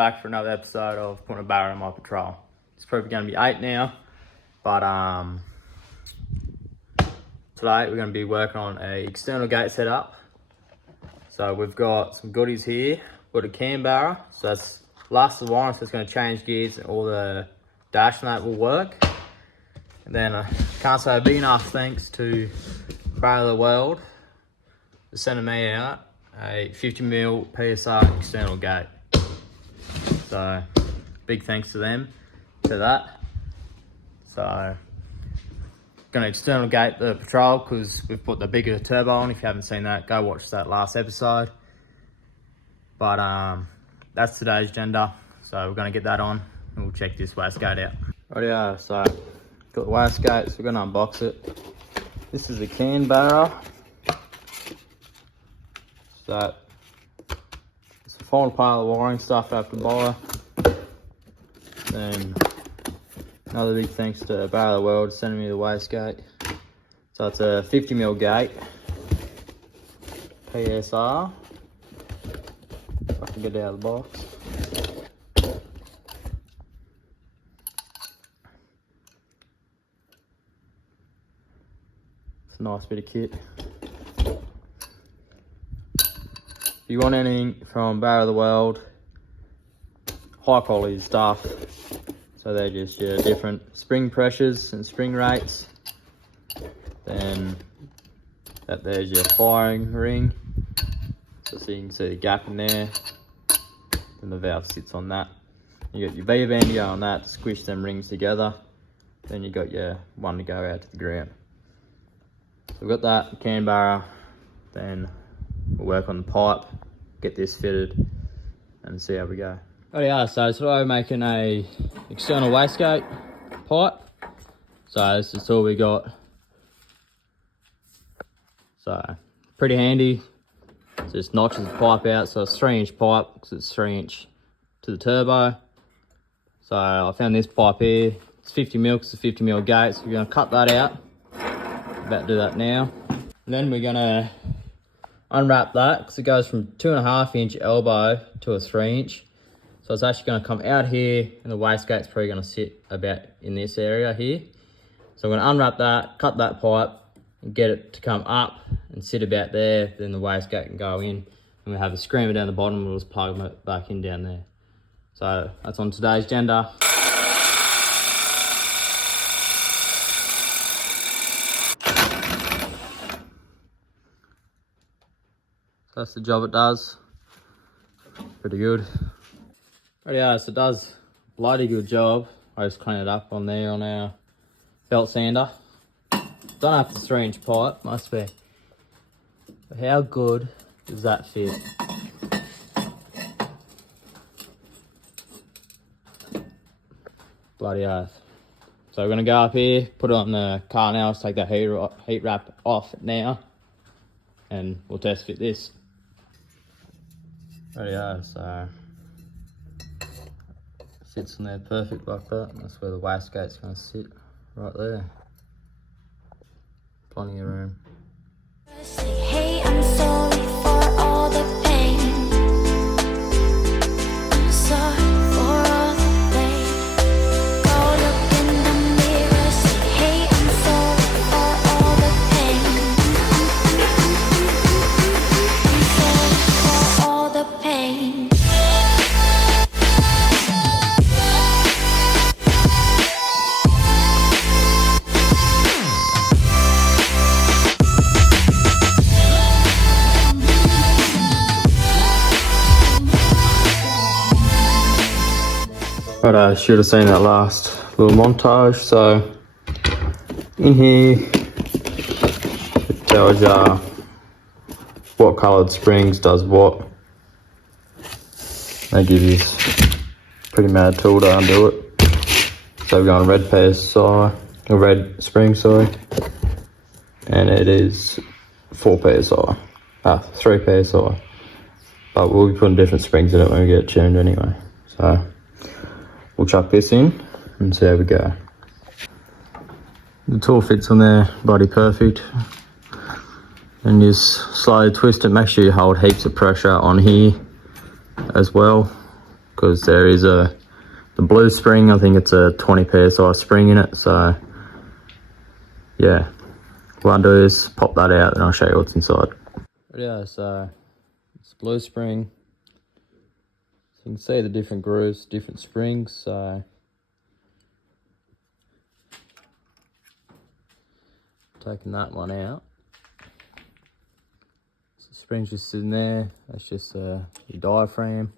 back for another episode of putting a barra in my patrol. It's probably going to be 8 now, but today we're going to be working on a external gate setup. So we've got some goodies here. We've got a cam barra, so that's last of the wiring, so it's going to change gears and all the dash and that will work. And then I can't say a big enough thanks to Barra of the World for sending me out a 50mm PSR external gate. So big thanks to them for that. So gonna external gate the patrol because we've put the bigger turbo on. If you haven't seen that, go watch that last episode. But that's today's agenda. So we're gonna get that on and we'll check this wastegate out. Rightio, so got the wastegate, so we're gonna unbox it. This is a can barra. So it's the final part of the wiring stuff I have to buy. Then another big thanks to Barra of the World sending me the wastegate. So it's a 50mm gate, PSR. If I can get it out of the box. It's a nice bit of kit. If you want anything from Barra of the World, high quality stuff. So they're just your different spring pressures and spring rates. Then there's your firing ring. So you can see the gap in there. Then the valve sits on that. You got your V-band to go on that to squish them rings together. Then you got your one to go out to the ground. So we've got that can barra. Then we'll work on the pipe, get this fitted, and see how we go. Rightio, so today we're making a external wastegate pipe. So this is all we got. So pretty handy. Just notches the pipe out. So it's 3-inch pipe because it's 3-inch to the turbo. So I found this pipe here. It's 50mm, it's a 50mm gate. So we're going to cut that out. About to do that now. And then we're going to unwrap that because it goes from 2.5-inch elbow to a 3-inch. So it's actually going to come out here and the wastegate's probably going to sit about in this area here. So I'm going to unwrap that, cut that pipe and get it to come up and sit about there. Then the wastegate can go in and we have a screamer down the bottom. We'll just plug it back in down there. So that's on today's agenda. So that's the job it does. Pretty good. Rightio, so it does a bloody good job. I just clean it up on there on our belt sander. Don't know if it's a 3-inch pipe, must be. But how good does that fit? Bloody oath. So we're gonna go up here, put it on the car now, let's take that heat wrap off now, and we'll test fit this. Rightio, so sits in there perfect like that. That's where the wastegate's going to sit, right there. Plenty of room. Hey, I'm sorry for all the pain. I'm sorry for all the pain. Go look in the mirror, say, hey, I'm sorry for all the pain. I'm sorry for all the pain. But I should have seen that last little montage. So in here it tells you what coloured springs does what. They give you this pretty mad tool to undo it. So we're going red PSI, a red spring, sorry, and it is 4 PSI, 3 PSI. But we'll be putting different springs in it when we get it tuned anyway. So we'll chuck this in and see how we go. The tool fits on there bloody perfect. And just slowly twist it. Make sure you hold heaps of pressure on here as well, because there is the blue spring, I think it's a 20 psi spring in it. So yeah, what I'll do is pop that out and I'll show you what's inside. But yeah, so it's blue spring. So you can see the different grooves, different springs. So taking that one out. So the spring's just sitting there. That's just your diaphragm.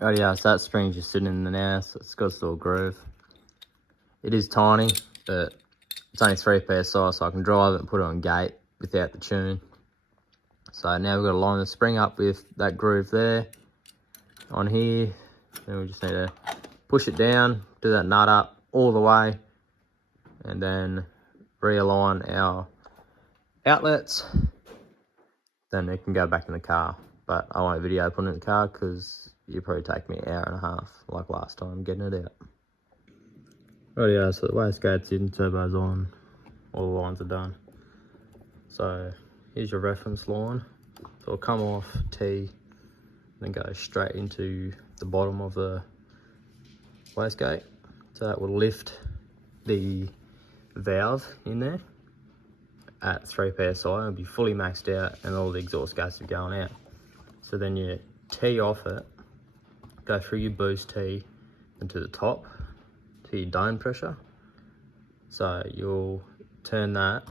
Oh yeah, so that spring's just sitting in there now, so it's got its little groove. It is tiny, but it's only 3 psi, so I can drive it and put it on gate without the tune. So now we've got to line the spring up with that groove there on here. Then we just need to push it down, do that nut up all the way, and then realign our outlets. Then it can go back in the car. But I won't video putting it in the car because it'll probably take me an hour and a half, like last time, getting it out. Right, yeah, so the wastegate's in, turbo's on, all the lines are done. So here's your reference line. So it'll come off T, then go straight into the bottom of the wastegate. So that will lift the valve in there at 3 psi. It'll be fully maxed out and all the exhaust gas is going out. So then you tee off it, go through your boost tee into the top to your dome pressure. So you'll turn that.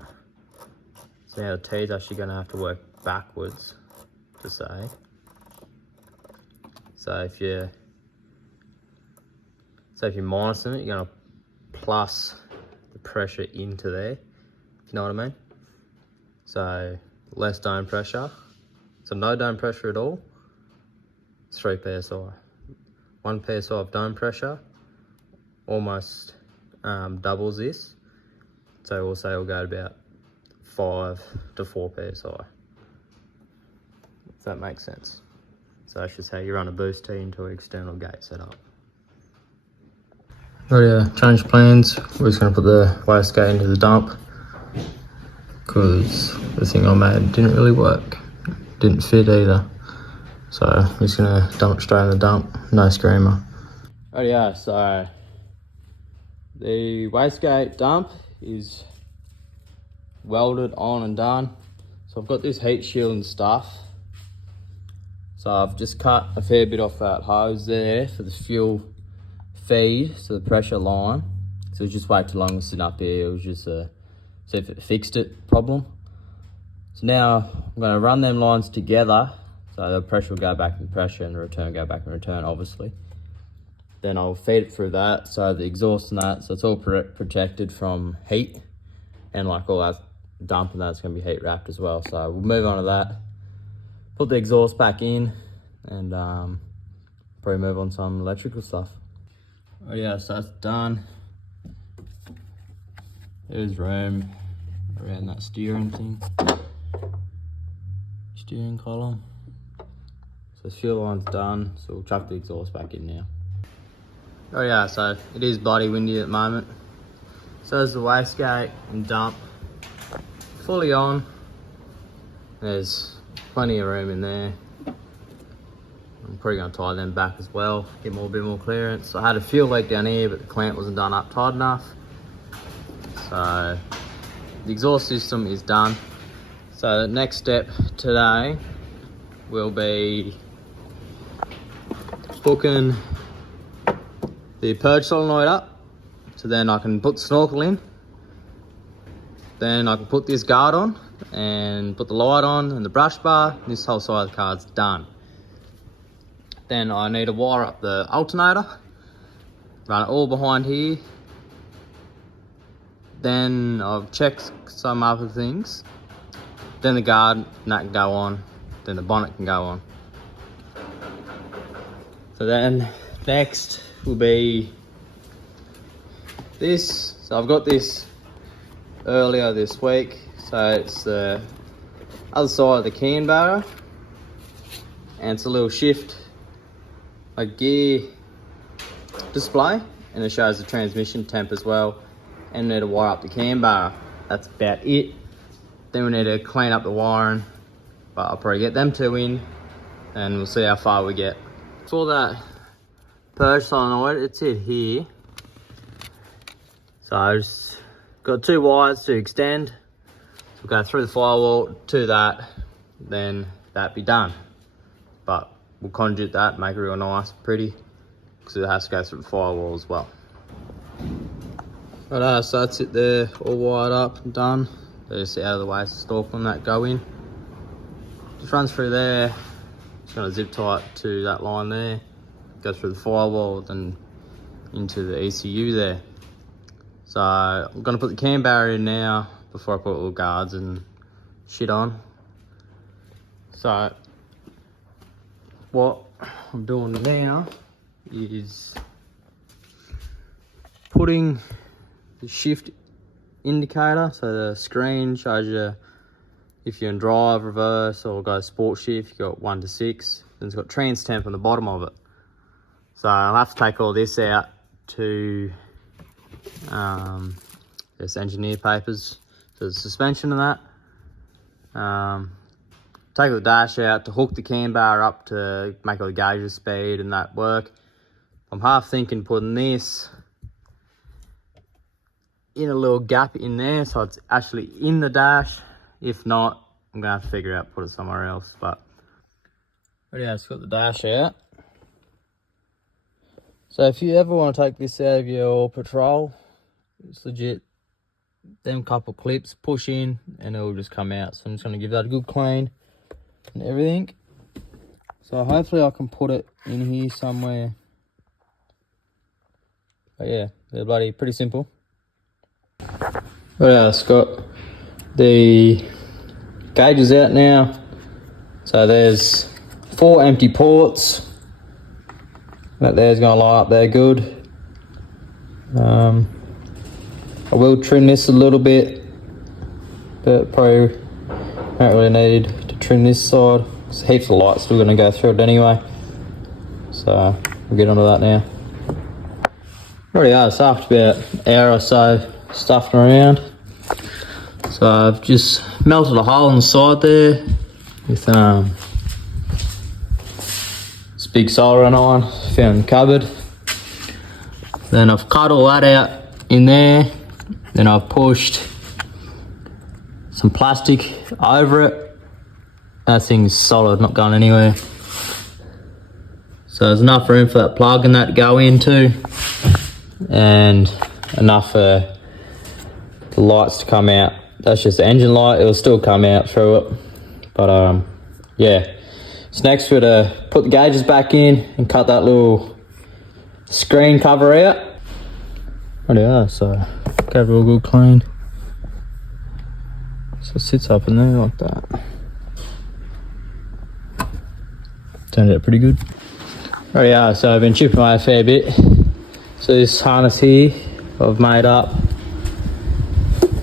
So now the tee's actually going to have to work backwards to say. So if you're minusing it, you're going to plus the pressure into there, if you know what I mean. So less dome pressure. So no dome pressure at all, it's 3 psi. 1 psi of dome pressure almost doubles this. So we'll say we'll go to about 5 to 4 psi. If that makes sense. So that's just how you run a boost tee into an external gate setup. Right, change plans. We're just going to put the wastegate into the dump because the thing I made didn't really work. Didn't fit either. So I'm just going to dump it straight in the dump. No screamer. Oh yeah, so the wastegate dump is welded on and done. So I've got this heat shield and stuff. So I've just cut a fair bit off that hose there for the fuel feed, so the pressure line. So it was just way too long sitting up here. It was just a see if it fixed it problem. So now I'm going to run them lines together. So the pressure will go back in pressure and the return go back in return, obviously. Then I'll feed it through that, so the exhaust and that, so it's all protected from heat. And like all that dump and that's going to be heat wrapped as well. So we'll move on to that. Put the exhaust back in and probably move on to some electrical stuff. Oh yeah, so that's done. There's room around that steering thing. Steering column. So the fuel line's done, so we'll chuck the exhaust back in now. Oh yeah, so it is bloody windy at the moment. So there's the wastegate and dump fully on. There's plenty of room in there. I'm probably going to tie them back as well, get a bit more clearance. I had a fuel leak down here, but the clamp wasn't done up tight enough. So the exhaust system is done. So the next step today will be hooking the purge solenoid up. So then I can put the snorkel in. Then I can put this guard on and put the light on and the brush bar. This whole side of the car's done. Then I need to wire up the alternator, run it all behind here. Then I've checked some other things. Then the guard and that can go on. Then the bonnet can go on. So then next will be this. So I've got this earlier this week. So it's the other side of the can barra. And it's a little shift, a gear display, and it shows the transmission temp as well. And we need to wire up the can barra. That's about it. Then we need to clean up the wiring, but I'll probably get them two in and we'll see how far we get. For that purge solenoid, it's it here. So I just got 2 wires to extend. So we'll go through the firewall to that, then that be done. But we'll conduit that, make it real nice, pretty, because it has to go through the firewall as well. Right, so that's it there, all wired up and done. They're just out of the way, so Snorkel and that go in. Just runs through there. Just gonna zip tie it to that line there. Go through the firewall, then into the ECU there. So I'm gonna put the cam barrier in now before I put all the guards and shit on. So what I'm doing now is putting the shift indicator, so the screen shows you if you're in drive, reverse, or go sport shift. You've got 1 to 6, then it's got trans temp on the bottom of it. So I'll have to take all this out to there's engineer papers, so the suspension and that. Take the dash out to hook the cam bar up to make all the gauges speed and that work. I'm half thinking putting this in a little gap in there so it's actually in the dash. If not, I'm gonna have to figure out put it somewhere else. But yeah, it's got the dash out. So if you ever want to take this out of your patrol, it's legit them couple clips, push in and it'll just come out. So I'm just gonna give that a good clean and everything. So hopefully I can put it in here somewhere. But yeah, they're bloody pretty simple. Right, it's got the gauges out now. So there's 4 empty ports. That there's gonna lie up there good. I will trim this a little bit, but probably don't really need to trim this side. There's heaps of light still gonna go through it anyway. So we'll get onto that now. Already are, it's after about an hour or so stuffing around. So I've just melted a hole in the side there with this big soldering iron found in the cupboard. Then I've cut all that out in there. Then I've pushed some plastic over it. That thing's solid, not going anywhere. So there's enough room for that plug and that to go into, and enough for the lights to come out. That's just the engine light, it will still come out through it. But yeah. So next we're to put the gauges back in and cut that little screen cover out. There they are, so give it a good clean. So it sits up in there like that. Turned out pretty good. There we are, so I've been chipping away a fair bit. So this harness here I've made up.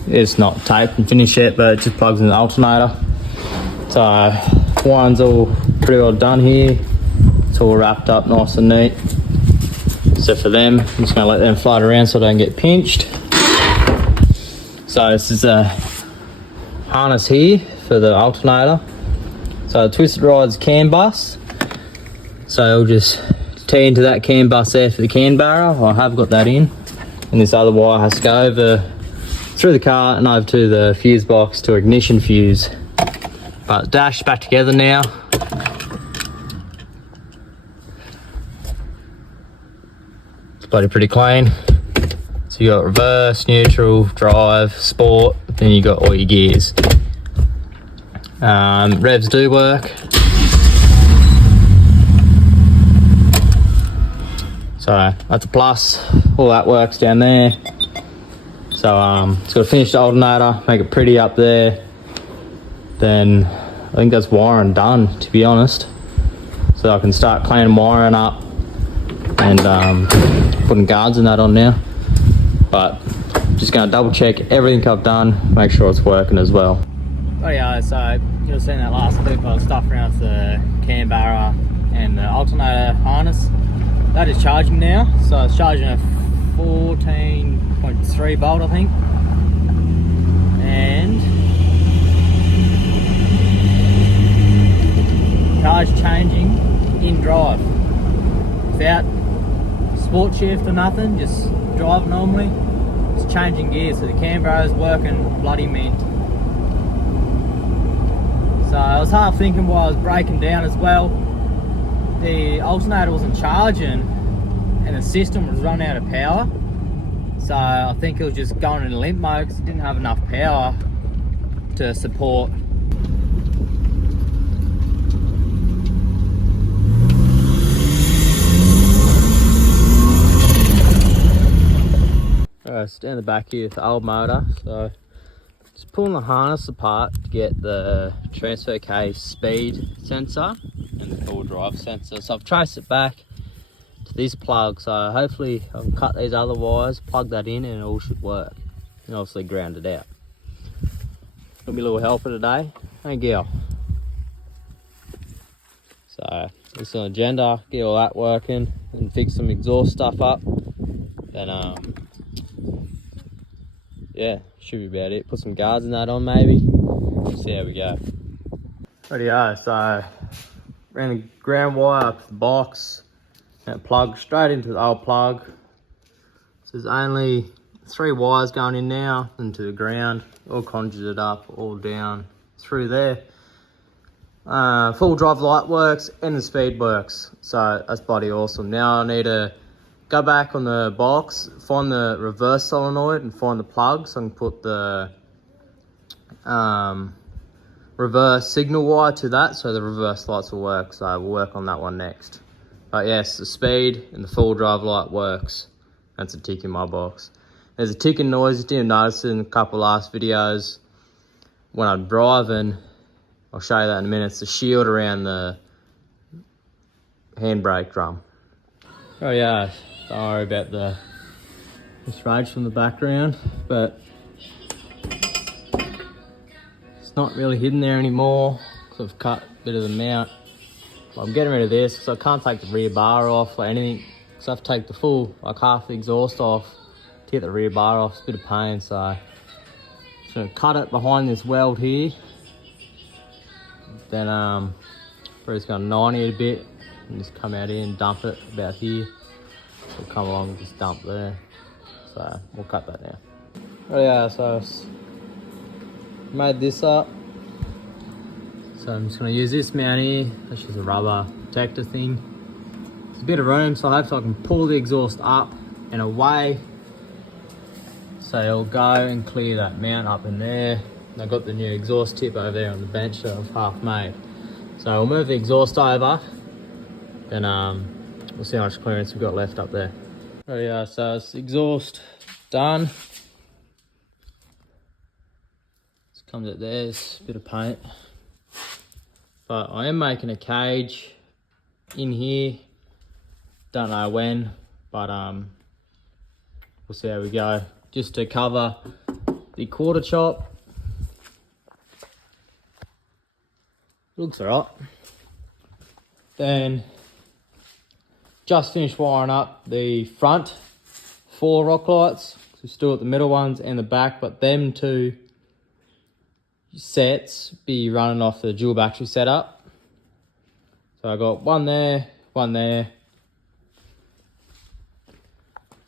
It's not taped and finished yet, but it just plugs in the alternator. So wiring's all pretty well done here. It's all wrapped up nice and neat. So for them, I'm just gonna let them float around so they don't get pinched. So this is a harness here for the alternator. So the twisted rod's CAN bus. So I'll just tee into that CAN bus there for the CAN barra. I have got that in. And this other wire has to go over through the car and over to the fuse box to ignition fuse. But dash back together now. It's bloody pretty clean. So you got reverse, neutral, drive, sport, then you got all your gears. Revs do work. So that's a plus, all that works down there. So it's got to finish the alternator, make it pretty up there. Then I think that's wiring done, to be honest. So I can start cleaning wiring up and putting guards and that on now. But just gonna double check everything I've done, make sure it's working as well. Oh yeah, so you'll have seen that last clip of stuff around the CAN barra and the alternator harness. That is charging now, so it's charging a 14.3 volt I think. And charge changing in drive. without sport shift or nothing, just drive normally. Just changing gears, so the Canberra is working bloody mint. So I was half thinking while I was breaking down as well, the alternator wasn't charging and the system was running out of power. So I think it was just going in limp mode because it didn't have enough power to support. Alright, stand in the back here with the old motor. So just pulling the harness apart to get the transfer case speed sensor and the full drive sensor. So I've traced it back to this plug, so hopefully I can cut these other wires, plug that in, and it all should work. And obviously ground it out. Got me a little helper today. Hey girl. So this is on the agenda, get all that working and fix some exhaust stuff up. Then yeah, should be about it. Put some guards in that on maybe. See how we go. Rightio, so ran the ground wire up to the box and it plugged straight into the old plug. So there's only 3 wires going in now into the ground, all conduited up, all down through there. Full drive light works and the speed works, so that's bloody awesome. Now I need to go back on the box, find the reverse solenoid and find the plug so I can put the reverse signal wire to that so the reverse lights will work. So we'll work on that one next. But yes, the speed and the full drive light works. That's a tick in my box. There's a ticking noise, you didn't notice it in a couple last videos. When I'm driving, I'll show you that in a minute. It's the shield around the handbrake drum. Oh yeah, don't worry about the rage from the background, but it's not really hidden there anymore because I've cut a bit of the mount. But I'm getting rid of this because I can't take the rear bar off or anything, so I have to take the full, like half the exhaust off to get the rear bar off. It's a bit of pain, so I'm just gonna cut it behind this weld here. Then probably just gonna 90 it a bit and just come out here and dump it about here. We'll come along and just dump there. So we'll cut that now. Oh yeah, so I made this up. So I'm just gonna use this mount here. That's just a rubber protector thing. There's a bit of room, so I hope I can pull the exhaust up and away. So it'll go and clear that mount up in there. And I've got the new exhaust tip over there on the bench that I've half made. So we'll move the exhaust over, then we'll see how much clearance we've got left up there. Oh yeah, so it's exhaust done. Just comes out there, it's a bit of paint. But I am making a cage in here. Don't know when, but we'll see how we go. Just to cover the quarter chop. Looks alright. Then just finished wiring up the front 4 rock lights. So still at the middle ones and the back, but them 2 sets be running off the dual battery setup. So I got one there, one there.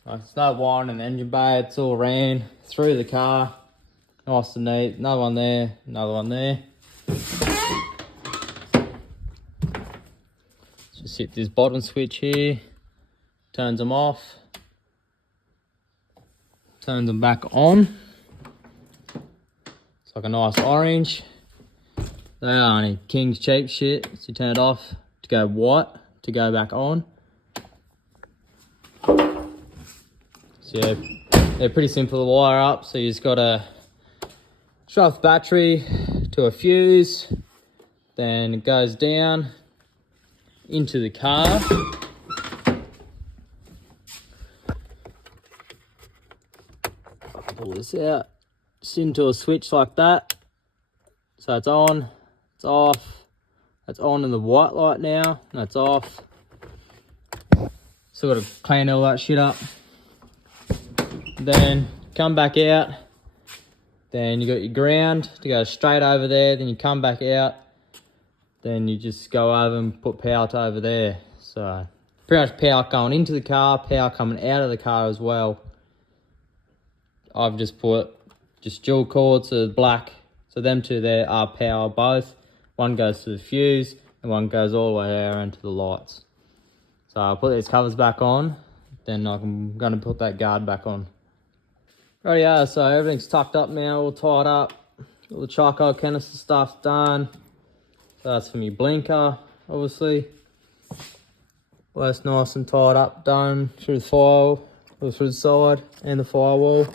I started wiring in the engine bay, it's all ran through the car. Nice and neat. Another one there, another one there. Just hit this bottom switch here, turns them off, turns them back on. It's like a nice orange. They are only King's cheap shit. So you turn it off to go white, to go back on. So yeah, they're pretty simple to wire up. So you just gotta shove the battery to a fuse, then it goes down into the car. Pull this out, just into a switch like that. So it's on, it's off, that's on in the white light now, that's off. Still got to clean all that shit up. Then come back out, then you got your ground to go straight over there, then you come back out, then you just go over and put power to over there. So pretty much power going into the car, power coming out of the car as well. I've just put dual cords to the black. So them two there are power both. One goes to the fuse and one goes all the way around to the lights. So I'll put these covers back on, then I'm going to put that guard back on. Rightio, so everything's tucked up now, all tied up. All the charcoal canister stuff's done. So that's for me blinker, obviously. All that's nice and tied up, done through the firewall, or through the side and the firewall.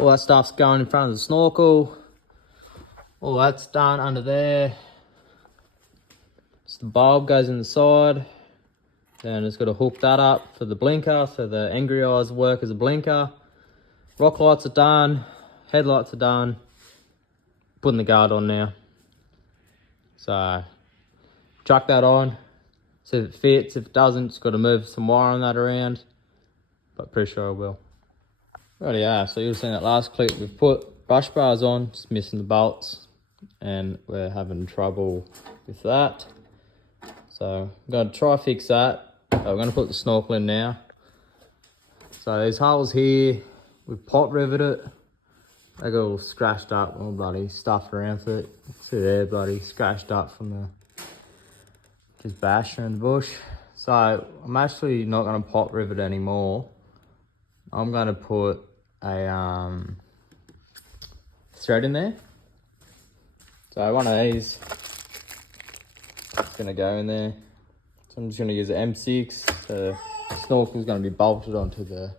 All that stuff's going in front of the snorkel. All that's done under there. Just the bulb goes in the side. Then just got to hook that up for the blinker, so the angry eyes work as a blinker. Rock lights are done. Headlights are done. Putting the guard on now. So chuck that on. See if it fits. If it doesn't, just got to move some wire on that around. But pretty sure I will. Rightio, so you've seen that last clip. We've put brush bars on, just missing the bolts. And we're having trouble with that. So I'm going to try fix that. So we're going to put the snorkel in now. So these holes here, we've pot riveted it. They got all scratched up, all bloody stuff around it. See there, bloody scratched up from the just bash around the bush. So I'm actually not going to pot rivet anymore. I'm going to put a thread in there. So one of these is going to go in there. So I'm just going to use an M6. So the snorkel is going to be bolted onto the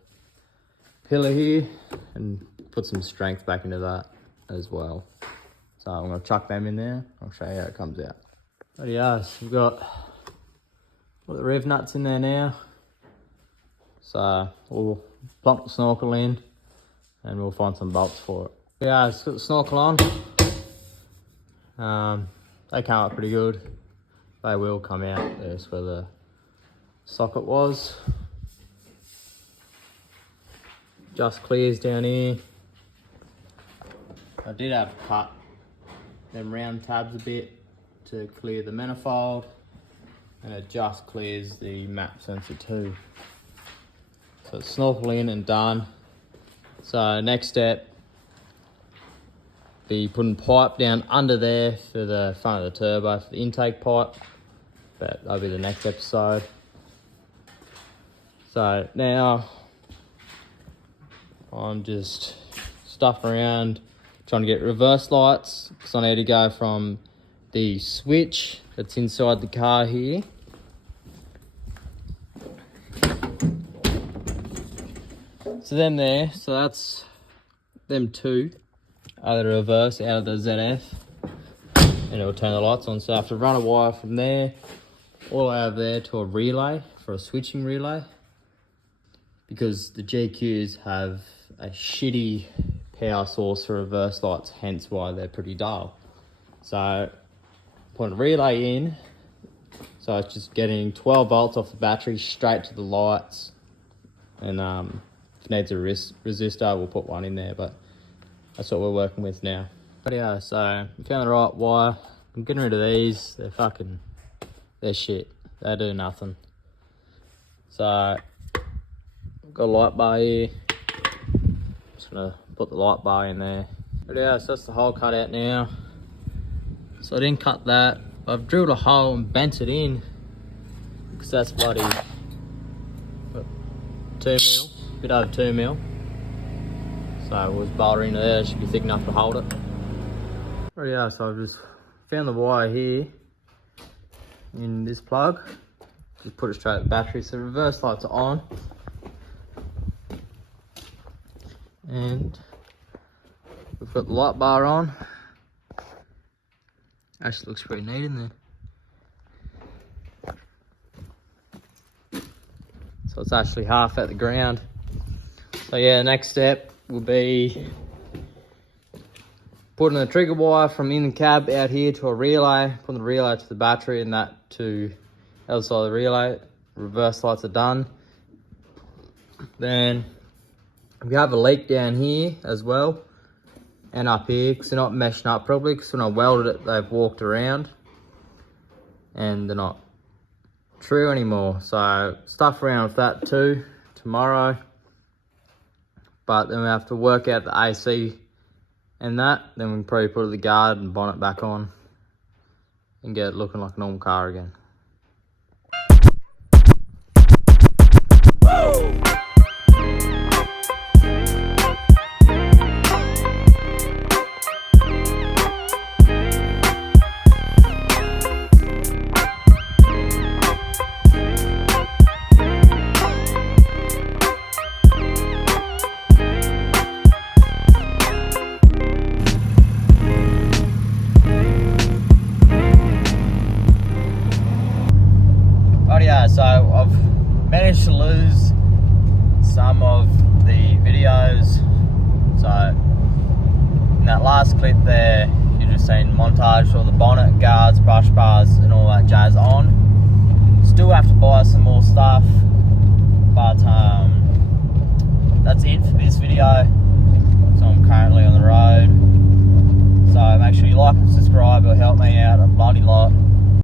pillar here and put some strength back into that as well. So I'm going to chuck them in there. I'll show you how it comes out. Rightio, so we've got all the rev nuts in there now. So we'll plonk the snorkel in and we'll find some bolts for it. Yeah, it's got the snorkel on. They came out pretty good. They will come out. There's where the socket was. Just clears down here. I did have to cut them round tabs a bit to clear the manifold, and it just clears the map sensor too. So it's snorkel in and done. So next step, be putting pipe down under there for the front of the turbo for the intake pipe, but that'll be the next episode. So now I'm just stuffing around trying to get reverse lights, because I need to go from the switch that's inside the car here so them there, so that's them two are the reverse out of the ZF, and it'll turn the lights on. So I have to run a wire from there all the way over there to a relay for a switching relay, because the GQs have a shitty power source for reverse lights, hence why they're pretty dull. So put a relay in, so it's just getting 12 volts off the battery straight to the lights, and if it needs a resistor we'll put one in there, but that's what we're working with now. But yeah, so we found the right wire. I'm getting rid of these. They're shit. They do nothing. So I've got a light bar here. Just gonna put the light bar in there. But yeah, so that's the hole cut out now. So I didn't cut that. I've drilled a hole and bent it in, because that's bloody 2 mil, a bit over 2 mil. So it was bolted into there, it should be thick enough to hold it. Right, yeah, so I've just found the wire here in this plug. Just put it straight at the battery, so reverse lights are on. And we've got the light bar on. Actually looks pretty neat in there. So it's actually half at the ground. So yeah, next step will be putting the trigger wire from in the cab out here to a relay, putting the relay to the battery and that to the other side of the relay. Reverse lights are done. Then we have a leak down here as well and up here, because they're not meshing up properly, because when I welded it they've walked around and they're not true anymore. So stuff around with that too tomorrow. But then we have to work out the AC and that. Then we can probably put the guard and bonnet back on and get it looking like a normal car again. So I've managed to lose some of the videos. So in that last clip there, you're just seeing montage all the bonnet, guards, brush bars and all that jazz on. Still have to buy some more stuff, but that's it for this video.